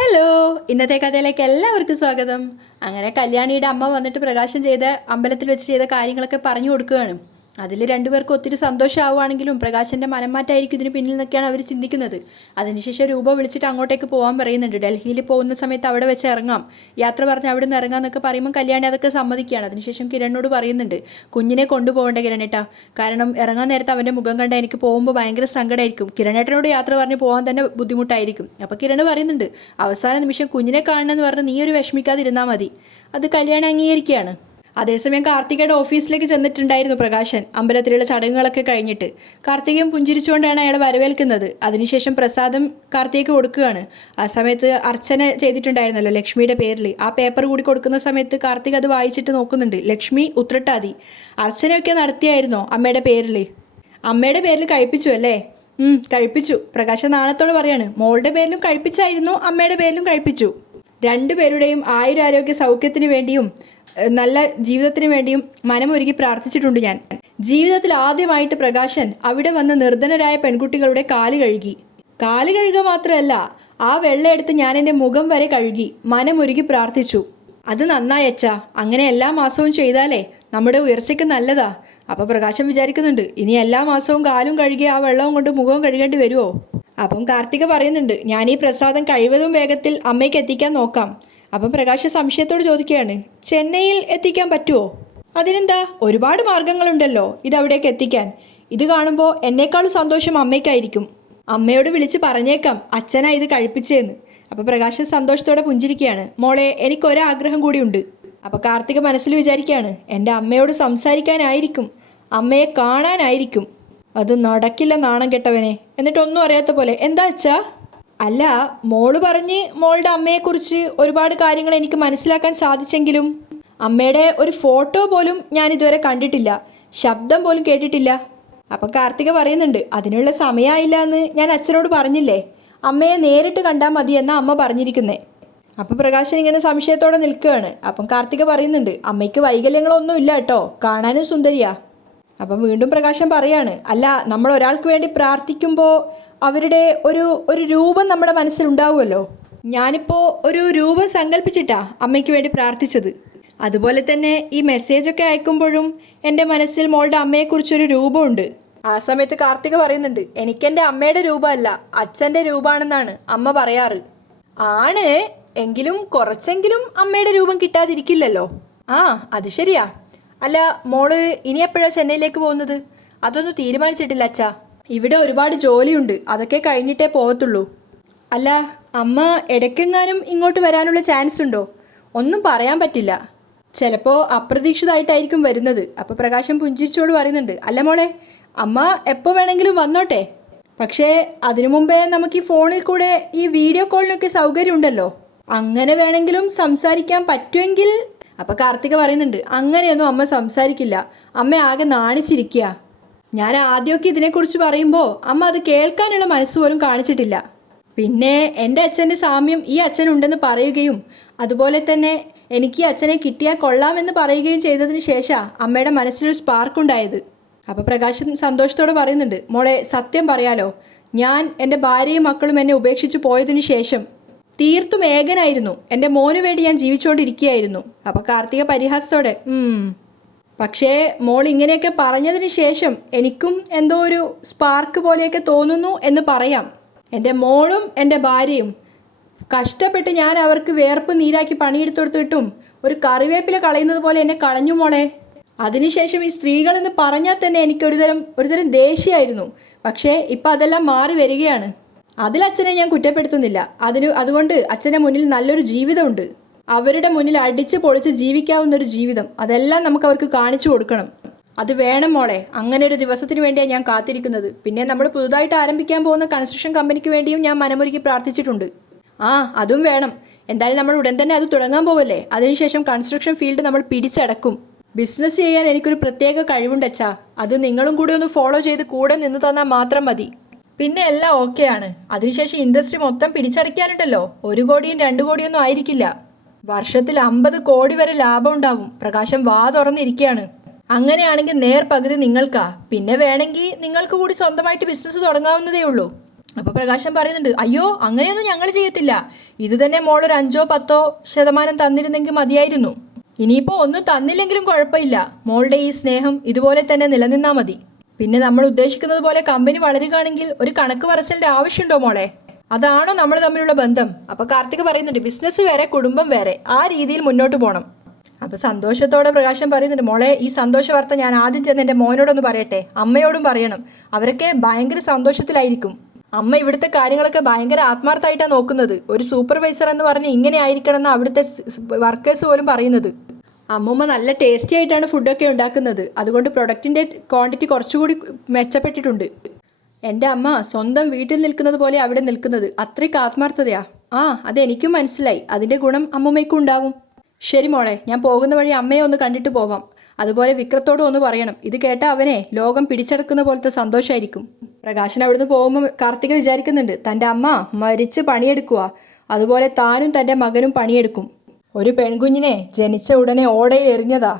Hello, ഇന്നത്തെ കഥയിലേക്ക് എല്ലാവർക്കും സ്വാഗതം. അങ്ങനെ കല്യാണിയുടെ അമ്മ വന്നിട്ട് പ്രകാശം ചെയ്ത അമ്പലത്തിൽ വെച്ച് ചെയ്ത കാര്യങ്ങളൊക്കെ പറഞ്ഞു കൊടുക്കുകയാണ്. അതിൽ രണ്ടുപേർക്കും ഒത്തിരി സന്തോഷമാവുകയാണെങ്കിലും പ്രകാശൻ്റെ മനംമാറ്റമായിരിക്കും ഇതിന് പിന്നിൽ നിന്നൊക്കെയാണ് അവർ ചിന്തിക്കുന്നത്. അതിനുശേഷം രൂപ വിളിച്ചിട്ട് അങ്ങോട്ടേക്ക് പോകാൻ പറയുന്നുണ്ട്. ഡൽഹിയിൽ പോകുന്ന സമയത്ത് അവിടെ വെച്ച് ഇറങ്ങാം, യാത്ര പറഞ്ഞ് അവിടെ നിന്ന് ഇറങ്ങാമെന്നൊക്കെ പറയുമ്പോൾ കല്യാണി അതൊക്കെ സമ്മതിക്കുകയാണ്. അതിനുശേഷം കിരണിനോട് പറയുന്നുണ്ട്, കുഞ്ഞിനെ കൊണ്ടുപോകേണ്ട കിരണേട്ടാ, കാരണം ഇറങ്ങാൻ നേരത്തെ അവൻ്റെ മുഖം കണ്ട എനിക്ക് പോകുമ്പോൾ ഭയങ്കര സങ്കടമായിരിക്കും. കിരണേട്ടനോട് യാത്ര പറഞ്ഞ് പോകാൻ തന്നെ ബുദ്ധിമുട്ടായിരിക്കും. അപ്പോൾ കിരണ് പറയുന്നുണ്ട്, അവസാന നിമിഷം കുഞ്ഞിനെ കാണണമെന്ന് പറഞ്ഞ് നീ ഒരു വിഷമിക്കാതിരുന്നാൽ മതി. അത് കല്യാണം അംഗീകരിക്കുകയാണ്. അതേസമയം കാർത്തികയുടെ ഓഫീസിലേക്ക് ചെന്നിട്ടുണ്ടായിരുന്നു പ്രകാശൻ. അമ്പലത്തിലുള്ള ചടങ്ങുകളൊക്കെ കഴിഞ്ഞിട്ട് കാർത്തികയും പുഞ്ചിരിച്ചുകൊണ്ടാണ് അയാളെ വരവേൽക്കുന്നത്. അതിനുശേഷം പ്രസാദം കാർത്തികയ്ക്ക് കൊടുക്കുകയാണ്. ആ സമയത്ത് അർച്ചന ചെയ്തിട്ടുണ്ടായിരുന്നല്ലോ ലക്ഷ്മിയുടെ പേരിൽ, ആ പേപ്പർ കൂടി കൊടുക്കുന്ന സമയത്ത് കാർത്തിക് അത് വായിച്ചിട്ട് നോക്കുന്നുണ്ട്. ലക്ഷ്മി ഉത്രട്ടാതി അർച്ചനയൊക്കെ നടത്തിയായിരുന്നോ അമ്മയുടെ പേരിൽ? അമ്മയുടെ പേരിൽ കഴിപ്പിച്ചു അല്ലേ? കഴിപ്പിച്ചു. പ്രകാശൻ നാണത്തോടെ പറയാണ്, മോളുടെ പേരിലും കഴിപ്പിച്ചായിരുന്നു, അമ്മയുടെ പേരിലും കഴിപ്പിച്ചു. രണ്ടുപേരുടെയും ആയുരാരോഗ്യ സൗഖ്യത്തിന് വേണ്ടിയും നല്ല ജീവിതത്തിന് വേണ്ടിയും മനമൊരുക്കി പ്രാർത്ഥിച്ചിട്ടുണ്ട് ഞാൻ. ജീവിതത്തിൽ ആദ്യമായിട്ട് പ്രകാശൻ അവിടെ വന്ന് നിർധനരായ പെൺകുട്ടികളുടെ കാല് കഴുകുക മാത്രമല്ല, ആ വെള്ളം എടുത്ത് ഞാൻ എൻ്റെ മുഖം വരെ കഴുകി മനമൊരുക്കി പ്രാർത്ഥിച്ചു. അത് നന്നായി അച്ഛാ, അങ്ങനെ എല്ലാ മാസവും ചെയ്താലേ നമ്മുടെ ഉയർച്ചയ്ക്ക് നല്ലതാ. അപ്പോൾ പ്രകാശൻ വിചാരിക്കുന്നുണ്ട്, ഇനി എല്ലാ മാസവും കാലും കഴുകി ആ വെള്ളവും കൊണ്ട് മുഖവും കഴുകേണ്ടി വരുമോ? അപ്പം കാർത്തിക പറയുന്നുണ്ട്, ഞാൻ ഈ പ്രസാദം കഴിവതും വേഗത്തിൽ അമ്മയ്ക്ക് എത്തിക്കാൻ നോക്കാം. അപ്പം പ്രകാശ് സംശയത്തോട് ചോദിക്കുകയാണ്, ചെന്നൈയിൽ എത്തിക്കാൻ പറ്റുമോ? അതിനെന്താ, ഒരുപാട് മാർഗങ്ങളുണ്ടല്ലോ ഇതവിടേക്ക് എത്തിക്കാൻ. ഇത് കാണുമ്പോൾ എന്നേക്കാളും സന്തോഷം അമ്മയ്ക്കായിരിക്കും. അമ്മയോട് വിളിച്ച് പറഞ്ഞേക്കാം അച്ഛനാ ഇത് കഴിപ്പിച്ചേന്ന്. അപ്പോൾ പ്രകാശ് സന്തോഷത്തോടെ പുഞ്ചിരിക്കുകയാണ്. മോളെ, എനിക്കൊരാഗ്രഹം കൂടിയുണ്ട്. അപ്പോൾ കാർത്തിക മനസ്സിൽ വിചാരിക്കുകയാണ്, എൻ്റെ അമ്മയോട് സംസാരിക്കാനായിരിക്കും, അമ്മയെ കാണാനായിരിക്കും. അത് നടക്കില്ല നാണം കെട്ടവനെ. എന്നിട്ടൊന്നും അറിയാത്ത പോലെ, എന്താ അച്ഛാ? അല്ല, മോള് പറഞ്ഞ് മോളുടെ അമ്മയെക്കുറിച്ച് ഒരുപാട് കാര്യങ്ങൾ എനിക്ക് മനസ്സിലാക്കാൻ സാധിച്ചെങ്കിലും അമ്മയുടെ ഒരു ഫോട്ടോ പോലും ഞാൻ ഇതുവരെ കണ്ടിട്ടില്ല, ശബ്ദം പോലും കേട്ടിട്ടില്ല. അപ്പം കാർത്തിക പറയുന്നുണ്ട്, അതിനുള്ള സമയമായില്ല എന്ന് ഞാൻ അച്ഛനോട് പറഞ്ഞില്ലേ, അമ്മയെ നേരിട്ട് കണ്ടാൽ മതി എന്നാണ് അമ്മ പറഞ്ഞിരിക്കുന്നത്. അപ്പം പ്രകാശൻ ഇങ്ങനെ സംശയത്തോടെ നിൽക്കുകയാണ്. അപ്പം കാർത്തിക പറയുന്നുണ്ട്, അമ്മയ്ക്ക് വൈകല്യങ്ങളൊന്നും ഇല്ല കേട്ടോ, കാണാനും സുന്ദരിയാ. അപ്പം വീണ്ടും പ്രകാശൻ പറയാണ്, അല്ല, നമ്മൾ ഒരാൾക്ക് വേണ്ടി പ്രാർത്ഥിക്കുമ്പോൾ അവരുടെ ഒരു രൂപം നമ്മുടെ മനസ്സിലുണ്ടാവുമല്ലോ. ഞാനിപ്പോൾ ഒരു രൂപം സങ്കല്പിച്ചിട്ടാ അമ്മയ്ക്ക് വേണ്ടി പ്രാർത്ഥിച്ചത്. അതുപോലെ തന്നെ ഈ മെസ്സേജൊക്കെ അയക്കുമ്പോഴും എൻ്റെ മനസ്സിൽ മോളുടെ അമ്മയെക്കുറിച്ചൊരു രൂപമുണ്ട്. ആ സമയത്ത് കാർത്തിക പറയുന്നുണ്ട്, എനിക്കെൻ്റെ അമ്മയുടെ രൂപമല്ല, അച്ഛൻ്റെ രൂപമാണെന്നാണ് അമ്മ പറയാറ്. ആണ്, എങ്കിലും കുറച്ചെങ്കിലും അമ്മയുടെ രൂപം കിട്ടാതിരിക്കില്ലല്ലോ. ആ, അത് ശരിയാ. അല്ല, മോള് ഇനി എപ്പോഴാണ് ചെന്നൈയിലേക്ക് പോകുന്നത്? അതൊന്നും തീരുമാനിച്ചിട്ടില്ല അച്ഛാ. ഇവിടെ ഒരുപാട് ജോലിയുണ്ട്, അതൊക്കെ കഴിഞ്ഞിട്ടേ പോകത്തുള്ളൂ. അല്ല, അമ്മ ഇടയ്ക്കെങ്ങാനും ഇങ്ങോട്ട് വരാനുള്ള ചാൻസ് ഉണ്ടോ? ഒന്നും പറയാൻ പറ്റില്ല, ചിലപ്പോൾ അപ്രതീക്ഷിതമായിട്ടായിരിക്കും വരുന്നത്. അപ്പോൾ പ്രകാശം പുഞ്ചിരിച്ചോട് പറയുന്നുണ്ട്, അല്ല മോളെ, അമ്മ എപ്പോൾ വേണമെങ്കിലും വന്നോട്ടെ, പക്ഷേ അതിനു മുമ്പേ നമുക്ക് ഈ ഫോണിൽ കൂടെ ഈ വീഡിയോ കോളിനൊക്കെ സൗകര്യം ഉണ്ടല്ലോ, അങ്ങനെ വേണമെങ്കിലും സംസാരിക്കാൻ പറ്റുമെങ്കിൽ. അപ്പോൾ കാർത്തിക പറയുന്നുണ്ട്, അങ്ങനെയൊന്നും അമ്മ സംസാരിക്കില്ല, അമ്മ ആകെ നാണിച്ചിരിക്കുക. ഞാൻ ആദ്യമൊക്കെ ഇതിനെക്കുറിച്ച് പറയുമ്പോൾ അമ്മ അത് കേൾക്കാനുള്ള മനസ്സ് പോലും കാണിച്ചിട്ടില്ല. പിന്നെ എൻ്റെ അച്ഛൻ്റെ സാമ്യം ഈ അച്ഛനുണ്ടെന്ന് പറയുകയും അതുപോലെ തന്നെ എനിക്ക് ഈ അച്ഛനെ കിട്ടിയാൽ കൊള്ളാമെന്ന് പറയുകയും ചെയ്തതിന് ശേഷമാണ് അമ്മയുടെ മനസ്സിലൊരു സ്പാർക്ക് ഉണ്ടായത്. അപ്പോൾ പ്രകാശൻ സന്തോഷത്തോടെ പറയുന്നുണ്ട്, മോളെ, സത്യം പറയാലോ, ഞാൻ എൻ്റെ ഭാര്യയും മക്കളും എന്നെ ഉപേക്ഷിച്ച് പോയതിനു ശേഷം തീർത്തും ഏകനായിരുന്നു. എൻ്റെ മോന് വേണ്ടി ഞാൻ ജീവിച്ചുകൊണ്ടിരിക്കുകയായിരുന്നു. അപ്പോൾ കാർത്തിക പരിഹാസത്തോടെ, പക്ഷേ മോൾ ഇങ്ങനെയൊക്കെ പറഞ്ഞതിന് ശേഷം എനിക്കും എന്തോ ഒരു സ്പാർക്ക് പോലെയൊക്കെ തോന്നുന്നു എന്ന് പറയാം. എൻ്റെ മോളും എൻ്റെ ഭാര്യയും കഷ്ടപ്പെട്ട് ഞാൻ അവർക്ക് വേർപ്പ് നീരാക്കി പണിയെടുത്തു കൊടുത്തിട്ടും ഒരു കറിവേപ്പില കളയുന്നത് പോലെ എന്നെ കളഞ്ഞു മോളെ. അതിനുശേഷം ഈ സ്ത്രീകളെന്ന് പറഞ്ഞാൽ തന്നെ എനിക്കൊരുതരം ദേഷ്യമായിരുന്നു. പക്ഷേ ഇപ്പം അതെല്ലാം മാറി വരികയാണ്. അതിലച്ഛനെ ഞാൻ കുറ്റപ്പെടുത്തുന്നില്ല. അതുകൊണ്ട് അച്ഛൻ്റെ മുന്നിൽ നല്ലൊരു ജീവിതമുണ്ട്. അവരുടെ മുന്നിൽ അടിച്ച് പൊളിച്ച് ജീവിക്കാവുന്ന ഒരു ജീവിതം, അതെല്ലാം നമുക്ക് അവർക്ക് കാണിച്ചു കൊടുക്കണം. അത് വേണം മോളെ. അങ്ങനെ ഒരു ദിവസത്തിന് വേണ്ടിയാണ് ഞാൻ കാത്തിരിക്കുന്നത്. പിന്നെ നമ്മൾ പുതുതായിട്ട് ആരംഭിക്കാൻ പോകുന്ന കൺസ്ട്രക്ഷൻ കമ്പനിക്ക് വേണ്ടിയും ഞാൻ മനമൊരുക്കി പ്രാർത്ഥിച്ചിട്ടുണ്ട്. ആ, അതും വേണം. എന്തായാലും നമ്മൾ ഉടൻ തന്നെ അത് തുടങ്ങാൻ പോവല്ലേ. അതിനുശേഷം കൺസ്ട്രക്ഷൻ ഫീൽഡ് നമ്മൾ പിടിച്ചടക്കും. ബിസിനസ് ചെയ്യാൻ എനിക്കൊരു പ്രത്യേക കഴിവുണ്ടച്ചാ, അത് നിങ്ങളും കൂടി ഒന്ന് ഫോളോ ചെയ്ത് കൂടെ നിന്ന് തന്നാൽ മാത്രം മതി. പിന്നെ എല്ലാം ഓക്കെയാണ്. അതിനുശേഷം ഇൻഡസ്ട്രി മൊത്തം പിടിച്ചടയ്ക്കാനുണ്ടല്ലോ. 1 കോടിയും 2 കോടിയൊന്നും ആയിരിക്കില്ല, വർഷത്തിൽ 50 കോടി വരെ ലാഭം ഉണ്ടാവും. പ്രകാശം വാ തുറന്നിരിക്കുകയാണ്. അങ്ങനെയാണെങ്കിൽ നേർ പകുതി നിങ്ങൾക്കാ. പിന്നെ വേണമെങ്കിൽ നിങ്ങൾക്ക് കൂടി സ്വന്തമായിട്ട് ബിസിനസ് തുടങ്ങാവുന്നതേ ഉള്ളൂ. അപ്പോൾ പ്രകാശൻ പറയുന്നുണ്ട്, അയ്യോ അങ്ങനെയൊന്നും ഞങ്ങൾ ചെയ്യത്തില്ല, ഇത് തന്നെ മോളൊരു 5-10% തന്നിരുന്നെങ്കിൽ മതിയായിരുന്നു. ഇനിയിപ്പോൾ ഒന്നും തന്നില്ലെങ്കിലും കുഴപ്പമില്ല, മോളുടെ ഈ സ്നേഹം ഇതുപോലെ തന്നെ നിലനിന്നാൽ മതി. പിന്നെ നമ്മൾ ഉദ്ദേശിക്കുന്നത് പോലെ കമ്പനി വളരുകയാണെങ്കിൽ ഒരു കണക്ക് പറച്ചിലിൻ്റെ ആവശ്യമുണ്ടോ മോളെ? അതാണോ നമ്മൾ തമ്മിലുള്ള ബന്ധം? അപ്പോൾ കാർത്തിക് പറയുന്നുണ്ട്, ബിസിനസ് വേറെ കുടുംബം വേറെ, ആ രീതിയിൽ മുന്നോട്ട് പോകണം. അപ്പോൾ സന്തോഷത്തോടെ പ്രകാശൻ പറയുന്നുണ്ട്, മോളെ ഈ സന്തോഷ വാർത്ത ഞാൻ ആദ്യം ചെന്ന് എൻ്റെ മോനോടൊന്ന് പറയട്ടെ, അമ്മയോടും പറയണം, അവരൊക്കെ ഭയങ്കര സന്തോഷത്തിലായിരിക്കും. അമ്മ ഇവിടുത്തെ കാര്യങ്ങളൊക്കെ ഭയങ്കര ആത്മാർത്ഥമായിട്ടാണ് നോക്കുന്നത്. ഒരു സൂപ്പർവൈസർ എന്ന് പറഞ്ഞ് ഇങ്ങനെ ആയിരിക്കണം എന്ന് അവിടുത്തെ വർക്കേഴ്സ് പോലും പറയുന്നത്. അമ്മൂമ്മ നല്ല ടേസ്റ്റി ആയിട്ടാണ് ഫുഡൊക്കെ ഉണ്ടാക്കുന്നത്, അതുകൊണ്ട് പ്രൊഡക്റ്റിൻ്റെ ക്വാണ്ടിറ്റി കുറച്ചുകൂടി മെച്ചപ്പെട്ടിട്ടുണ്ട്. എൻ്റെ അമ്മ സ്വന്തം വീട്ടിൽ നിൽക്കുന്നത് പോലെ അവിടെ നിൽക്കുന്നത്, അത്രയ്ക്ക് ആത്മാർത്ഥതയാ. അതെനിക്കും മനസ്സിലായി, അതിൻ്റെ ഗുണം അമ്മൂമ്മയ്ക്കും ഉണ്ടാവും. ശരി മോളെ, ഞാൻ പോകുന്ന വഴി അമ്മയെ ഒന്ന് കണ്ടിട്ട് പോവാം. അതുപോലെ വിക്രത്തോടും ഒന്ന് പറയണം. ഇത് കേട്ട അവനെ ലോകം പിടിച്ചെടുക്കുന്ന പോലത്തെ സന്തോഷമായിരിക്കും. പ്രകാശൻ അവിടുന്ന് പോകുമ്പോൾ കാർത്തിക വിചാരിക്കുന്നുണ്ട്, തൻ്റെ അമ്മ മരിച്ച് പണിയെടുക്കുക, അതുപോലെ താനും തൻ്റെ മകനും പണിയെടുക്കും. ഒരു പെൺകുഞ്ഞിനെ ജനിച്ച ഉടനെ ഓടയിൽ എറിഞ്ഞതാ.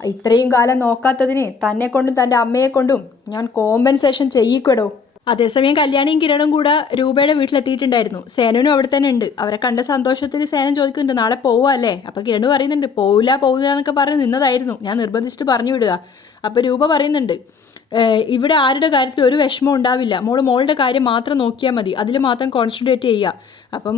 ഇത്രയും കാലം നോക്കാത്തതിന് തന്നെ കൊണ്ടും തൻ്റെ അമ്മയെ കൊണ്ടും ഞാൻ കോമ്പൻസേഷൻ ചെയ്യിക്കടോ. അതേസമയം കല്യാണിയും കിരണും കൂടെ രൂപയുടെ വീട്ടിലെത്തിയിട്ടുണ്ടായിരുന്നു. സേനനും അവിടെ തന്നെ ഉണ്ട്. അവരെ കണ്ട സന്തോഷത്തിൽ സേനൻ ചോദിക്കുന്നുണ്ട്, നാളെ പോവാല്ലേ? അപ്പോൾ കിരണു പറയുന്നുണ്ട്, പോവില്ല എന്നൊക്കെ പറഞ്ഞ് നിന്നതായിരുന്നു, ഞാൻ നിർബന്ധിച്ചിട്ട് പറഞ്ഞു വിടുക. അപ്പോൾ രൂപ പറയുന്നുണ്ട്, ഇവിടെ ആരുടെ കാര്യത്തിൽ ഒരു വിഷമം ഉണ്ടാവില്ല, മോളുടെ കാര്യം മാത്രം നോക്കിയാൽ മതി, അതിൽ മാത്രം കോൺസെൻട്രേറ്റ് ചെയ്യുക. അപ്പം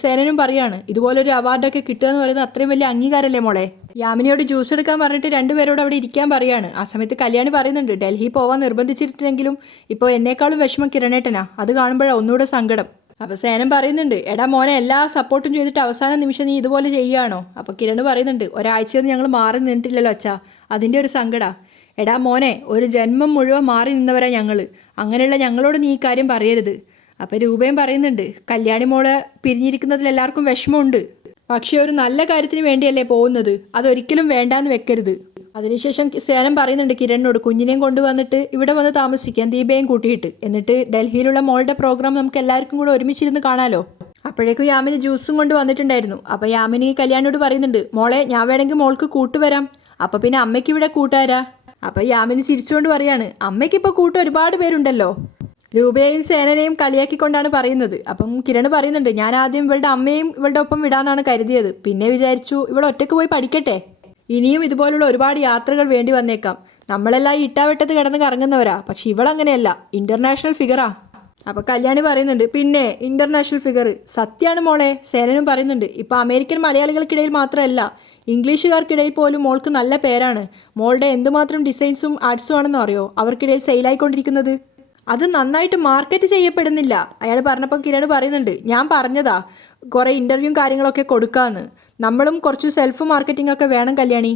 സേനനും പറയാണ്, ഇതുപോലൊരു അവാർഡൊക്കെ കിട്ടുക എന്ന് പറയുന്നത് അത്രയും വലിയ അംഗീകാരമല്ലേ മോളെ. യാമിനിയോട് ജ്യൂസ് എടുക്കാൻ പറഞ്ഞിട്ട് രണ്ടുപേരോട് അവിടെ ഇരിക്കാൻ പറയാണ്. ആ സമയത്ത് കല്യാണി പറയുന്നുണ്ട്, ഡൽഹി പോവാൻ നിർബന്ധിച്ചിട്ടുണ്ടെങ്കിലും ഇപ്പോൾ എന്നേക്കാളും വിഷമം കിരണേട്ടനാ, അത് കാണുമ്പോഴാണ് ഒന്നുകൂടെ സങ്കടം. അപ്പോൾ സേനൻ പറയുന്നുണ്ട്, എടാ മോനെ എല്ലാ സപ്പോർട്ടും ചെയ്തിട്ട് അവസാന നിമിഷം നീ ഇതുപോലെ ചെയ്യുകയാണോ? അപ്പോൾ കിരൺ പറയുന്നുണ്ട്, ഒരാഴ്ചയൊന്നും ഞങ്ങൾ മാറി നിന്നിട്ടില്ലല്ലോ അച്ഛാ, അതിൻ്റെ ഒരു സങ്കടം. എടാ മോനെ, ഒരു ജന്മം മുഴുവൻ മാറി നിന്നവരാ ഞങ്ങൾ, അങ്ങനെയുള്ള ഞങ്ങളോട് നീ ഈ കാര്യം പറയരുത്. അപ്പോൾ രൂപയും പറയുന്നുണ്ട്, കല്യാണി മോള് പിരിഞ്ഞിരിക്കുന്നതിൽ എല്ലാവർക്കും വിഷമമുണ്ട്, പക്ഷേ ഒരു നല്ല കാര്യത്തിന് വേണ്ടിയല്ലേ പോകുന്നത്, അതൊരിക്കലും വേണ്ടാന്ന് വെക്കരുത്. അതിനുശേഷം സേനം പറയുന്നുണ്ട് കിരണിനോട്, കുഞ്ഞിനെയും കൊണ്ടുവന്നിട്ട് ഇവിടെ വന്ന് താമസിക്കാൻ, ദീപയും കൂട്ടിയിട്ട്, എന്നിട്ട് ഡൽഹിയിലുള്ള മോളുടെ പ്രോഗ്രാം നമുക്ക് എല്ലാവർക്കും കൂടെ ഒരുമിച്ചിരുന്ന് കാണാലോ. അപ്പോഴേക്കും യാമിനി ജ്യൂസും കൊണ്ട് വന്നിട്ടുണ്ടായിരുന്നു. അപ്പോൾ യാമിനി കല്യാണിയോട് പറയുന്നുണ്ട്, മോളെ ഞാൻ വേണമെങ്കിൽ മോൾക്ക് കൂട്ടുവരാം, അപ്പോൾ പിന്നെ അമ്മയ്ക്ക് ഇവിടെ കൂട്ടുകാരാ. അപ്പോൾ യാമിനി ചിരിച്ചുകൊണ്ട് പറയാണ്, അമ്മയ്ക്കിപ്പോൾ കൂട്ട് ഒരുപാട് പേരുണ്ടല്ലോ. രൂപയെയും സേനനെയും കളിയാക്കിക്കൊണ്ടാണ് പറയുന്നത്. അപ്പം കിരൺ പറയുന്നുണ്ട്, ഞാൻ ആദ്യം ഇവളുടെ അമ്മയും ഇവളുടെ ഒപ്പം വിടാമെന്നാണ് കരുതിയത്, പിന്നെ വിചാരിച്ചു ഇവൾ ഒറ്റയ്ക്ക് പോയി പഠിക്കട്ടെ, ഇനിയും ഇതുപോലുള്ള ഒരുപാട് യാത്രകൾ വേണ്ടി വന്നേക്കാം. നമ്മളെല്ലാം ഈ ഇട്ടാവട്ടത്ത് കിടന്ന് കറങ്ങുന്നവരാ, പക്ഷെ ഇവളങ്ങനെയല്ല, ഇൻ്റർനാഷണൽ ഫിഗറാ. അപ്പോൾ കല്യാണി പറയുന്നുണ്ട്, പിന്നെ ഇൻ്റർനാഷണൽ ഫിഗർ സത്യമാണ് മോളെ. സേനനും പറയുന്നുണ്ട്, ഇപ്പോൾ അമേരിക്കൻ മലയാളികൾക്കിടയിൽ മാത്രമല്ല, ഇംഗ്ലീഷുകാർക്കിടയിൽ പോലും മോൾക്ക് നല്ല പേരാണ്. മോളുടെ എന്തുമാത്രം ഡിസൈൻസും ആർട്സും ആണെന്ന് അറിയോ അവർക്കിടയിൽ സെയിലായിക്കൊണ്ടിരിക്കുന്നത്. അത് നന്നായിട്ട് മാർക്കറ്റ് ചെയ്യപ്പെടുന്നില്ല. അയാൾ പറഞ്ഞപ്പോൾ കിരൺ പറയുന്നുണ്ട്, ഞാൻ പറഞ്ഞതാ കുറേ ഇൻ്റർവ്യൂവും കാര്യങ്ങളൊക്കെ കൊടുക്കാമെന്ന്, നമ്മളും കുറച്ച് സെൽഫ് മാർക്കറ്റിംഗ് ഒക്കെ വേണം കല്യാണി.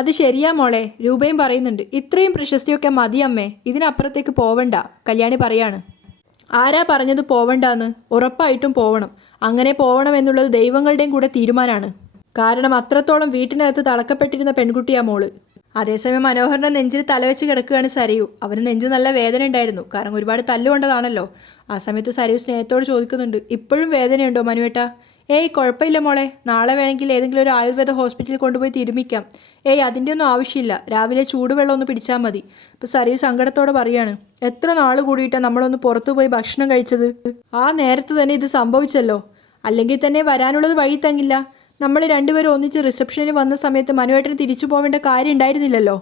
അത് ശരിയാ മോളെ. രൂപയും പറയുന്നുണ്ട്, ഇത്രയും പ്രശസ്തിയൊക്കെ മതി അമ്മേ, ഇതിനപ്പുറത്തേക്ക് പോവണ്ട. കല്യാണി പറയാണ്, ആരാ പറഞ്ഞത് പോവണ്ടാന്ന്? ഉറപ്പായിട്ടും പോവണം. അങ്ങനെ പോവണം എന്നുള്ളത് ദൈവങ്ങളുടെയും കൂടെ തീരുമാനമാണ്. കാരണം അത്രത്തോളം വീട്ടിനകത്ത് തളക്കപ്പെട്ടിരുന്ന പെൺകുട്ടിയാ മോള്. അതേസമയം മനോഹറിൻ്റെ നെഞ്ചിൽ തലവെച്ച് കിടക്കുകയാണ് സരയു. അവന് നെഞ്ച് നല്ല വേദന ഉണ്ടായിരുന്നു, കാരണം ഒരുപാട് തല്ലുകൊണ്ടതാണല്ലോ. ആ സമയത്ത് സരയു സ്നേഹത്തോട് ചോദിക്കുന്നുണ്ട്, ഇപ്പോഴും വേദനയുണ്ടോ മനുവേട്ടാ? ഏയ് കുഴപ്പമില്ല മോളെ, നാളെ വേണമെങ്കിൽ ഏതെങ്കിലും ഒരു ആയുർവേദ ഹോസ്പിറ്റലിൽ കൊണ്ടുപോയി തിരുമിക്കാം. അതിൻ്റെ ഒന്നും ആവശ്യമില്ല, രാവിലെ ചൂടുവെള്ളം ഒന്ന് പിടിച്ചാൽ മതി. ഇപ്പോൾ സരയു സങ്കടത്തോടെ പറയാണ്, എത്ര നാൾ കൂടിയിട്ടാണ് നമ്മളൊന്ന് പുറത്തു പോയി ഭക്ഷണം കഴിച്ചത്, ആ നേരത്ത് തന്നെ ഇത് സംഭവിച്ചല്ലോ. അല്ലെങ്കിൽ തന്നെ വരാനുള്ളത് വഴി തങ്ങില്ല. നമ്മൾ രണ്ടുപേരും ഒന്നിച്ച് റിസപ്ഷനിൽ വന്ന സമയത്ത് മനുവേട്ടന് തിരിച്ചു പോവേണ്ട കാര്യം ഉണ്ടായിരുന്നില്ലല്ലോ,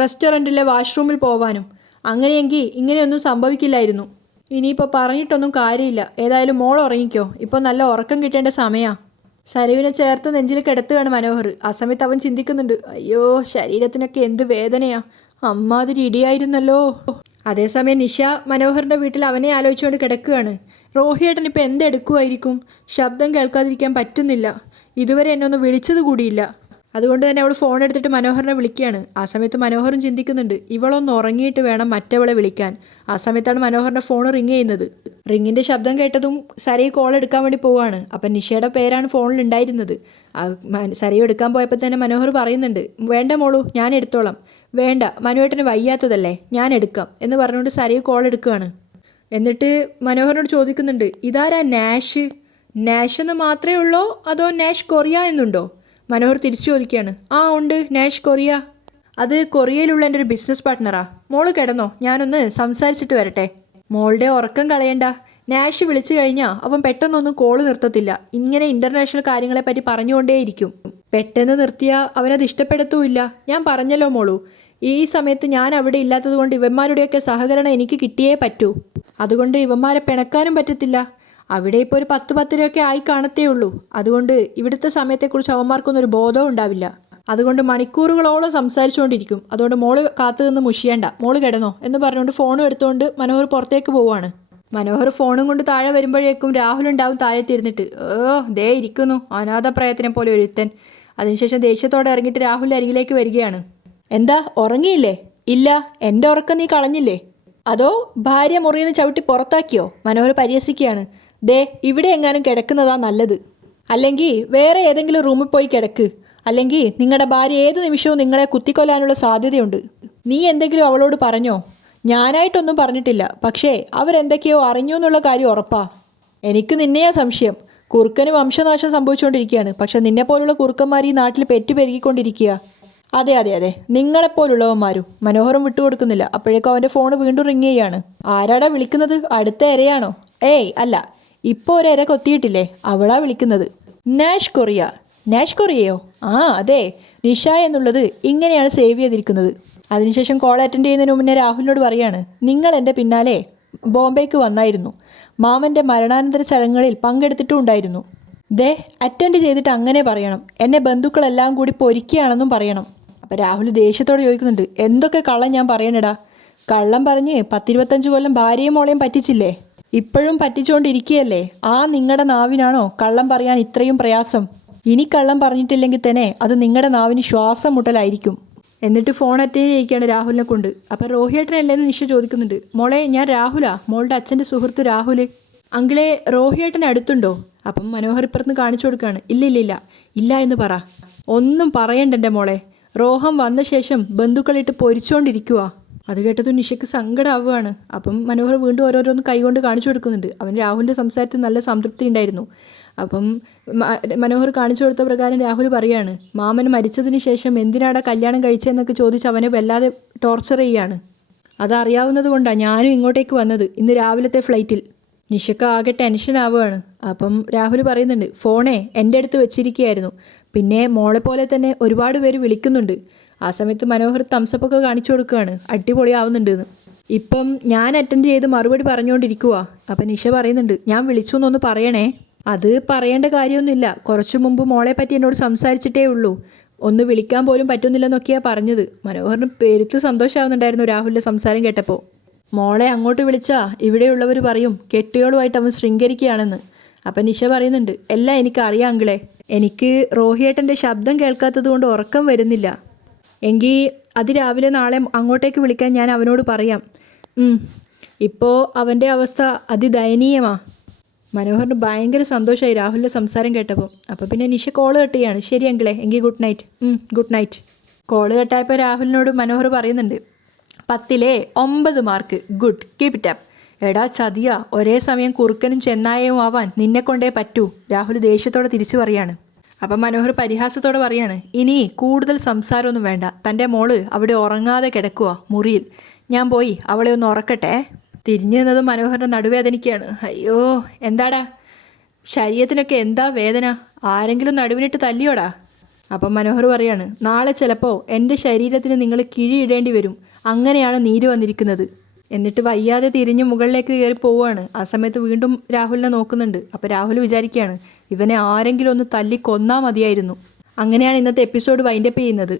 റെസ്റ്റോറൻറ്റിലെ വാഷ്റൂമിൽ പോവാനും. അങ്ങനെയെങ്കിൽ ഇങ്ങനെയൊന്നും സംഭവിക്കില്ലായിരുന്നു. ഇനിയിപ്പോൾ പറഞ്ഞിട്ടൊന്നും കാര്യമില്ല. ഏതായാലും മോൾ ഉറങ്ങിക്കോ, ഇപ്പോൾ നല്ല ഉറക്കം കിട്ടേണ്ട സമയമാണ്. സരയുവിനെ ചേർത്ത് നെഞ്ചിൽ കിടത്തുകയാണ് മനോഹർ. ആ സമയത്ത് അവൻ ചിന്തിക്കുന്നുണ്ട്, അയ്യോ ശരീരത്തിനൊക്കെ എന്ത് വേദനയാ, അമ്മാതിരി ഇടിയായിരുന്നല്ലോ. അതേസമയം നിഷ മനോഹറിൻ്റെ വീട്ടിൽ അവനെ ആലോചിച്ചുകൊണ്ട് കിടക്കുകയാണ്. റോഹിയേട്ടൻ ഇപ്പോൾ എന്തെടുക്കുമായിരിക്കും? ശബ്ദം കേൾക്കാതിരിക്കാൻ പറ്റുന്നില്ല. ഇതുവരെ എന്നെ ഒന്ന് വിളിച്ചത് കൂടിയില്ല. അതുകൊണ്ട് തന്നെ അവൾ ഫോൺ എടുത്തിട്ട് മനോഹറിനെ വിളിക്കുകയാണ്. ആ സമയത്ത് മനോഹറും ചിന്തിക്കുന്നുണ്ട്, ഇവളൊന്ന് ഉറങ്ങിയിട്ട് വേണം മറ്റവളെ വിളിക്കാൻ. ആ സമയത്താണ് മനോഹറിൻ്റെ ഫോൺ റിങ് ചെയ്യുന്നത്. റിങ്ങിൻ്റെ ശബ്ദം കേട്ടതും സരയു കോൾ എടുക്കാൻ വേണ്ടി പോവുകയാണ്. അപ്പം നിഷയുടെ പേരാണ് ഫോണിൽ ഉണ്ടായിരുന്നത്. സരയു എടുക്കാൻ പോയപ്പോൾ തന്നെ മനോഹർ പറയുന്നുണ്ട്, വേണ്ട മോളൂ, ഞാൻ എടുത്തോളാം. വേണ്ട, മനുവേട്ടന് വയ്യാത്തതല്ലേ, ഞാൻ എടുക്കാം എന്ന് പറഞ്ഞുകൊണ്ട് സരയു കോൾ എടുക്കുകയാണ്. എന്നിട്ട് മനോഹറിനോട് ചോദിക്കുന്നുണ്ട്, ഇതാരാ നാഷ്? നാഷ് എന്ന് മാത്രമേ ഉള്ളോ അതോ നാഷ് കൊറിയ എന്നുണ്ടോ? മനോഹർ തിരിച്ചു ചോദിക്കുകയാണ്. ഉണ്ട്, നാഷ് കൊറിയ. അത് കൊറിയയിലുള്ള എൻ്റെ ഒരു ബിസിനസ് പാർട്ട്ണറാ. മോള് കിടന്നോ, ഞാനൊന്ന് സംസാരിച്ചിട്ട് വരട്ടെ. മോളുടെ ഉറക്കം കളയണ്ട, നാഷ് വിളിച്ചു കഴിഞ്ഞാൽ അവൻ പെട്ടെന്നൊന്നും കോള് നിർത്തത്തില്ല. ഇങ്ങനെ ഇൻ്റർനാഷണൽ കാര്യങ്ങളെപ്പറ്റി പറഞ്ഞുകൊണ്ടേയിരിക്കും. പെട്ടെന്ന് നിർത്തിയാൽ അവനത് ഇഷ്ടപ്പെടത്തുമില്ല. ഞാൻ പറഞ്ഞല്ലോ മോളൂ, ഈ സമയത്ത് ഞാൻ അവിടെ ഇല്ലാത്തത് കൊണ്ട് ഇവന്മാരുടെയൊക്കെ സഹകരണം എനിക്ക് കിട്ടിയേ പറ്റൂ. അതുകൊണ്ട് ഇവന്മാരെ പിണക്കാനും പറ്റത്തില്ല. അവിടെ ഇപ്പോൾ ഒരു 10 രൂപയൊക്കെ ആയി കാണത്തേ ഉള്ളൂ. അതുകൊണ്ട് ഇവിടുത്തെ സമയത്തെക്കുറിച്ച് അവന്മാർക്കൊന്നും ഒരു ബോധവും ഉണ്ടാവില്ല. അതുകൊണ്ട് മണിക്കൂറുകളോളം സംസാരിച്ചുകൊണ്ടിരിക്കും. അതുകൊണ്ട് മോള് കാത്തു നിന്ന് മുഷിയേണ്ട, മോള് കിടന്നോ എന്ന് പറഞ്ഞുകൊണ്ട് ഫോണും എടുത്തുകൊണ്ട് മനോഹർ പുറത്തേക്ക് പോവുകയാണ്. മനോഹർ ഫോണും കൊണ്ട് താഴെ വരുമ്പോഴേക്കും രാഹുൽ ഉണ്ടാവും താഴത്തിരുന്നിട്ട്. ദേ ഇരിക്കുന്നു അനാഥപ്രായത്തിനെ പോലെ ഒരുത്തൻ. അതിനുശേഷം ദേഷ്യത്തോടെ ഇറങ്ങിയിട്ട് രാഹുലിൻ്റെ അരികിലേക്ക് വരികയാണ്. എന്താ ഉറങ്ങിയില്ലേ? ഇല്ല. എൻ്റെ ഉറക്കം നീ കളഞ്ഞില്ലേ? അതോ ഭാര്യ മുറിയിൽ നിന്ന് ചവിട്ടി പുറത്താക്കിയോ? മനോഹർ പരിഹസിക്കുകയാണ്. ദേ ഇവിടെ എങ്ങാനും കിടക്കുന്നതാ നല്ലത്. അല്ലെങ്കിൽ വേറെ ഏതെങ്കിലും റൂമിൽ പോയി കിടക്ക്. അല്ലെങ്കിൽ നിങ്ങളുടെ ഭാര്യ ഏത് നിമിഷവും നിങ്ങളെ കുത്തിക്കൊല്ലാനുള്ള സാധ്യതയുണ്ട്. നീ എന്തെങ്കിലും അവളോട് പറഞ്ഞോ? ഞാനായിട്ടൊന്നും പറഞ്ഞിട്ടില്ല. പക്ഷേ അവരെന്തൊക്കെയോ അറിഞ്ഞു എന്നുള്ള കാര്യം ഉറപ്പാ. എനിക്ക് നിന്നെയാ സംശയം. കുറുക്കന് വംശനാശം സംഭവിച്ചുകൊണ്ടിരിക്കുകയാണ്. പക്ഷെ നിന്നെപ്പോലുള്ള കുറുക്കന്മാർ ഈ നാട്ടിൽ പെറ്റുപെരുകിക്കൊണ്ടിരിക്കുക. അതെ അതെ അതെ, നിങ്ങളെപ്പോലുള്ളവന്മാരും. മനോഹരം വിട്ടുകൊടുക്കുന്നില്ല. അപ്പോഴേക്കും അവൻ്റെ ഫോൺ വീണ്ടും റിങ് ചെയ്യാണ്. ആരാടാ വിളിക്കുന്നത്? അടുത്ത ഇരയാണോ? ഏയ് അല്ല, ഇപ്പോൾ ഒരു ഇര കൊത്തിയിട്ടില്ലേ, അവളാ വിളിക്കുന്നത്. നാഷ് കൊറിയ. നാഷ് കൊറിയയോ? ആ അതെ, നിഷ എന്നുള്ളത് ഇങ്ങനെയാണ് സേവ് ചെയ്തിരിക്കുന്നത്. അതിനുശേഷം കോൾ അറ്റൻഡ് ചെയ്യുന്നതിന് മുന്നേ രാഹുലിനോട് പറയാണ്, നിങ്ങൾ എൻ്റെ പിന്നാലെ ബോംബെക്ക് വന്നായിരുന്നു. മാമൻ്റെ മരണാനന്തര ചടങ്ങുകളിൽ പങ്കെടുത്തിട്ടും ഉണ്ടായിരുന്നു. ദേ അറ്റൻഡ് ചെയ്തിട്ട് അങ്ങനെ പറയണം. എന്നെ ബന്ധുക്കളെല്ലാം കൂടി പൊരിക്കുകയാണെന്നും പറയണം. അപ്പോൾ രാഹുൽ ദേഷ്യത്തോടെ ചോദിക്കുന്നുണ്ട്, എന്തൊക്കെ കള്ളം ഞാൻ പറയണടാ? കള്ളം പറഞ്ഞ് 10-25 കൊല്ലം ഭാര്യയും മോളെയും പറ്റിച്ചില്ലേ? ഇപ്പോഴും പറ്റിച്ചുകൊണ്ടിരിക്കുകയല്ലേ? ആ നിങ്ങളുടെ നാവിനാണോ കള്ളം പറയാൻ ഇത്രയും പ്രയാസം? ഇനി കള്ളം പറഞ്ഞിട്ടില്ലെങ്കിൽ തന്നെ അത് നിങ്ങളുടെ നാവിന് ശ്വാസം മുട്ടലായിരിക്കും. എന്നിട്ട് ഫോൺ അറ്റൻഡ് ചെയ്യിക്കുകയാണ് രാഹുലിനെ കൊണ്ട്. അപ്പം റോഹിയേട്ടനല്ലേന്ന് നിഷ ചോദിക്കുന്നുണ്ട്. മോളെ ഞാൻ രാഹുലാ, മോളുടെ അച്ഛൻ്റെ സുഹൃത്ത് രാഹുൽ. അങ്കിളെ റോഹിയേട്ടൻ അടുത്തുണ്ടോ? അപ്പം മനോഹർ ഇപ്പുറത്ത് കാണിച്ചു കൊടുക്കുകയാണ്. ഇല്ല എന്ന് പറ. ഒന്നും പറയണ്ട എൻ്റെ മോളെ. റോഹം വന്ന ശേഷം ബന്ധുക്കളിട്ട് പൊരിച്ചുകൊണ്ടിരിക്കുക. അത് കേട്ടതും നിഷയ്ക്ക് സങ്കടമാവുകയാണ്. അപ്പം മനോഹർ വീണ്ടും ഓരോരോന്ന് കൈകൊണ്ട് കാണിച്ചു കൊടുക്കുന്നുണ്ട്. അവൻ രാഹുലിൻ്റെ സംസാരത്തിൽ നല്ല സംതൃപ്തി ഉണ്ടായിരുന്നു. അപ്പം മനോഹർ കാണിച്ചു കൊടുത്ത പ്രകാരം രാഹുൽ പറയാണ്, മാമൻ മരിച്ചതിന് ശേഷം എന്തിനാടാ കല്യാണം കഴിച്ചതെന്നൊക്കെ ചോദിച്ച് അവനെ വല്ലാതെ ടോർച്ചർ ചെയ്യാണ്. അതറിയാവുന്നത് കൊണ്ടാണ് ഞാനും ഇങ്ങോട്ടേക്ക് വന്നത്, ഇന്ന് രാവിലത്തെ ഫ്ലൈറ്റിൽ. നിഷയ്ക്ക് ആകെ ടെൻഷൻ ആവുകയാണ്. അപ്പം രാഹുൽ പറയുന്നുണ്ട്, ഫോണേ എൻ്റെ അടുത്ത് വെച്ചിരിക്കുകയായിരുന്നു. പിന്നെ മോളെ പോലെ തന്നെ ഒരുപാട് പേര് വിളിക്കുന്നുണ്ട്. ആ സമയത്ത് മനോഹർ തംസപ്പൊക്കെ കാണിച്ചു കൊടുക്കുകയാണ്, അടിപൊളിയാവുന്നുണ്ടെന്ന്. ഇപ്പം ഞാൻ അറ്റൻഡ് ചെയ്ത് മറുപടി പറഞ്ഞുകൊണ്ടിരിക്കുക. അപ്പം നിഷ പറയുന്നുണ്ട്, ഞാൻ വിളിച്ചു എന്നൊന്ന് പറയണേ. അത് പറയേണ്ട കാര്യമൊന്നുമില്ല. കുറച്ച് മുമ്പ് മോളെ പറ്റി എന്നോട് സംസാരിച്ചിട്ടേ ഉള്ളൂ. ഒന്ന് വിളിക്കാൻ പോലും പറ്റുന്നില്ലെന്നൊക്കെയാണ് പറഞ്ഞത്. മനോഹറിന് പെരുത്ത് സന്തോഷമാവുന്നുണ്ടായിരുന്നു രാഹുലിൻ്റെ സംസാരം കേട്ടപ്പോൾ. മോളെ അങ്ങോട്ട് വിളിച്ചാൽ ഇവിടെയുള്ളവർ പറയും കെട്ടുകളുമായിട്ട് അവൻ ശൃംഗരിക്കുകയാണെന്ന്. അപ്പം നിഷ പറയുന്നുണ്ട്, എല്ലാം എനിക്കറിയാം അങ്കിളെ. എനിക്ക് റോഹിയേട്ടൻ്റെ ശബ്ദം കേൾക്കാത്തത് കൊണ്ട് ഉറക്കം വരുന്നില്ല. എങ്കിൽ അതിരാവിലെ നാളെ അങ്ങോട്ടേക്ക് വിളിക്കാൻ ഞാൻ അവനോട് പറയാം. ഇപ്പോൾ അവൻ്റെ അവസ്ഥ അതിദയനീയമാണ്. മനോഹറിന് ഭയങ്കര സന്തോഷമായി രാഹുലിൻ്റെ സംസാരം കേട്ടപ്പോൾ. അപ്പോൾ പിന്നെ നിഷ കോള് കട്ട് ചെയ്യാണ്. ശരി അങ്കിളെ, എങ്കിൽ good night. Good night. Call കട്ടായപ്പോൾ രാഹുലിനോട് മനോഹർ പറയുന്നുണ്ട്, 10-ലെ 9 mark. Good, keep it up. എടാ ചതിയ, ഒരേ സമയം കുറുക്കനും ചെന്നായയും ആവാൻ നിന്നെക്കൊണ്ടേ പറ്റൂ. രാഹുൽ ദേഷ്യത്തോടെ തിരിച്ചു പറയാണ്. അപ്പം മനോഹർ പരിഹാസത്തോടെ പറയാണ്, ഇനി കൂടുതൽ സംസാരമൊന്നും വേണ്ട. തൻ്റെ മോള് അവിടെ ഉറങ്ങാതെ കിടക്കുക മുറിയിൽ. ഞാൻ പോയി അവളെ ഒന്ന് ഉറക്കട്ടെ. തിരിഞ്ഞു നിന്നത് മനോഹറിൻ്റെ നടുവേദനിക്കുകയാണ്. അയ്യോ എന്താടാ, ശരീരത്തിനൊക്കെ എന്താ വേദന? ആരെങ്കിലും നടുവിനിട്ട് തല്ലിയോടാ? അപ്പം മനോഹർ പറയാണ്, നാളെ ചിലപ്പോൾ എൻ്റെ ശരീരത്തിന് നിങ്ങൾ കിഴിയിടേണ്ടി വരും. അങ്ങനെയാണ് നീര് വന്നിരിക്കുന്നത്. എന്നിട്ട് വയ്യാതെ തിരിഞ്ഞ് മുകളിലേക്ക് കയറി പോവുകയാണ്. ആ സമയത്ത് വീണ്ടും രാഹുലിനെ നോക്കുന്നുണ്ട്. അപ്പോൾ രാഹുൽ വിചാരിക്കുകയാണ്, ഇവനെ ആരെങ്കിലും ഒന്ന് തല്ലി കൊന്നാൽ മതിയായിരുന്നു. അങ്ങനെയാണ് ഇന്നത്തെ എപ്പിസോഡ് വൈൻഡപ്പ് ചെയ്യുന്നത്.